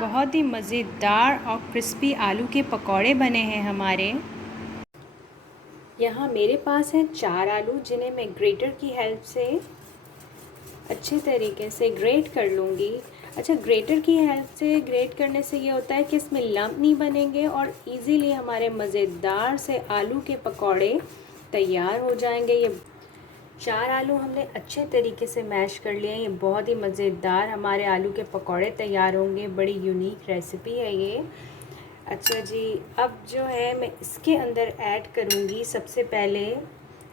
बहुत ही मज़ेदार और क्रिस्पी आलू के पकौड़े बने हैं हमारे। यहाँ मेरे पास हैं 4 आलू, जिन्हें मैं ग्रेटर की हेल्प से अच्छे तरीके से ग्रेट कर लूँगी। अच्छा, ग्रेटर की हेल्प से ग्रेट करने से ये होता है कि इसमें लम्प नहीं बनेंगे और इजीली हमारे मज़ेदार से आलू के पकौड़े तैयार हो जाएंगे। ये 4 आलू हमने अच्छे तरीके से मैश कर लिए हैं। ये बहुत ही मज़ेदार हमारे आलू के पकौड़े तैयार होंगे। बड़ी यूनिक रेसिपी है ये। अच्छा जी, अब जो है मैं इसके अंदर ऐड करूँगी सबसे पहले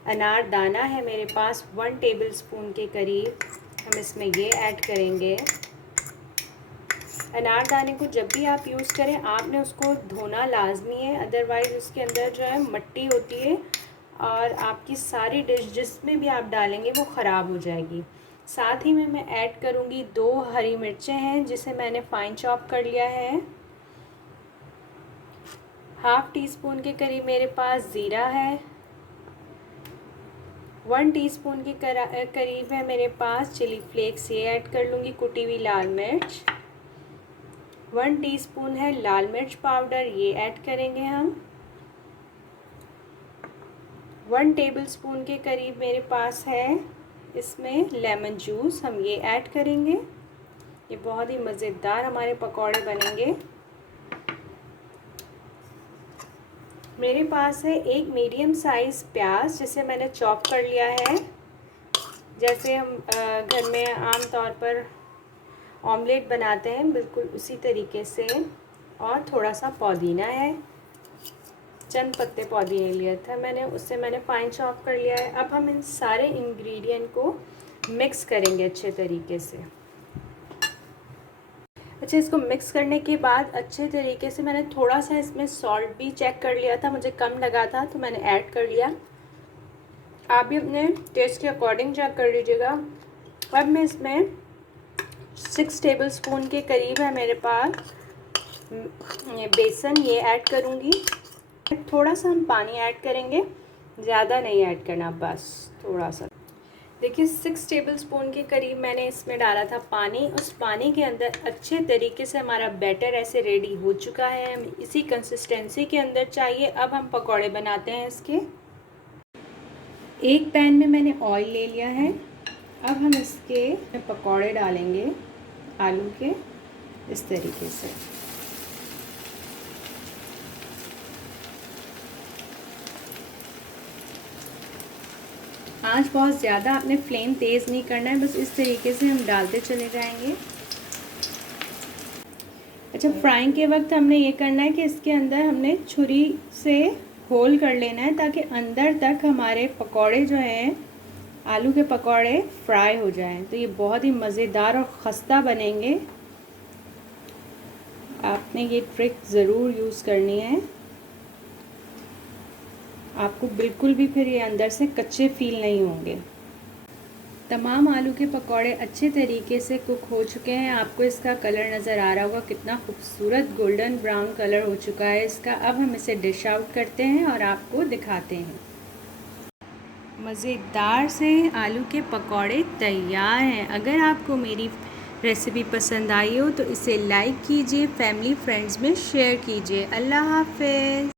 अनार दाना है मेरे पास 1 टेबलस्पून के करीब, हम इसमें ये ऐड करेंगे। अनार दाने को जब भी आप यूज़ करें आपने उसको धोना लाजमी है, अदरवाइज़ उसके अंदर जो है मिट्टी होती है और आपकी सारी डिश जिसमें भी आप डालेंगे वो ख़राब हो जाएगी। साथ ही में मैं ऐड करूँगी 2 हरी मिर्चें हैं जिसे मैंने फाइन चॉप कर लिया है। हाफ़ टी स्पून के करीब मेरे पास ज़ीरा है। 1 टीस्पून के करीब है मेरे पास चिली फ्लेक्स, ये ऐड कर लूँगी। कुटी हुई लाल मिर्च 1 टीस्पून है। लाल मिर्च पाउडर ये ऐड करेंगे हम। 1 टेबलस्पून के करीब मेरे पास है इसमें लेमन जूस, हम ये ऐड करेंगे। ये बहुत ही मज़ेदार हमारे पकौड़े बनेंगे। मेरे पास है एक मीडियम साइज़ प्याज जिसे मैंने चॉप कर लिया है, जैसे हम घर में आम तौर पर ऑमलेट बनाते हैं बिल्कुल उसी तरीके से। और थोड़ा सा पुदीना है, चंद पत्ते पुदीने लिए थे मैंने, उससे मैंने फाइन चॉप कर लिया है। अब हम इन सारे इंग्रेडिएंट को मिक्स करेंगे अच्छे तरीके से। अच्छा, इसको मिक्स करने के बाद अच्छे तरीके से मैंने थोड़ा सा इसमें सॉल्ट भी चेक कर लिया था, मुझे कम लगा था तो मैंने ऐड कर लिया। आप भी अपने टेस्ट के अकॉर्डिंग चेक कर लीजिएगा। अब मैं इसमें 6 टेबलस्पून के करीब है मेरे पास ये बेसन, ये ऐड करूँगी। थोड़ा सा हम पानी ऐड करेंगे, ज़्यादा नहीं ऐड करना, बस थोड़ा सा। देखिए 6 टेबलस्पून के करीब मैंने इसमें डाला था पानी। उस पानी के अंदर अच्छे तरीके से हमारा बैटर ऐसे रेडी हो चुका है, हमें इसी कंसिस्टेंसी के अंदर चाहिए। अब हम पकौड़े बनाते हैं इसके। एक पैन में मैंने ऑयल ले लिया है, अब हम इसके पकौड़े डालेंगे आलू के इस तरीके से। आंच बहुत ज़्यादा आपने फ्लेम तेज़ नहीं करना है, बस इस तरीके से हम डालते चले जाएंगे। अच्छा, फ्राइंग के वक्त हमने ये करना है कि इसके अंदर हमने छुरी से होल कर लेना है ताकि अंदर तक हमारे पकौड़े जो हैं आलू के पकौड़े फ्राई हो जाएं, तो ये बहुत ही मज़ेदार और खस्ता बनेंगे। आपने ये ट्रिक ज़रूर यूज़ करनी है, आपको बिल्कुल भी फिर ये अंदर से कच्चे फील नहीं होंगे। तमाम आलू के पकौड़े अच्छे तरीके से कुक हो चुके हैं। आपको इसका कलर नज़र आ रहा होगा, कितना खूबसूरत गोल्डन ब्राउन कलर हो चुका है इसका। अब हम इसे डिश आउट करते हैं और आपको दिखाते हैं। मज़ेदार से आलू के पकौड़े तैयार हैं। अगर आपको मेरी रेसिपी पसंद आई हो तो इसे लाइक कीजिए, फैमिली फ्रेंड्स में शेयर कीजिए। अल्लाह हाफ़िज़।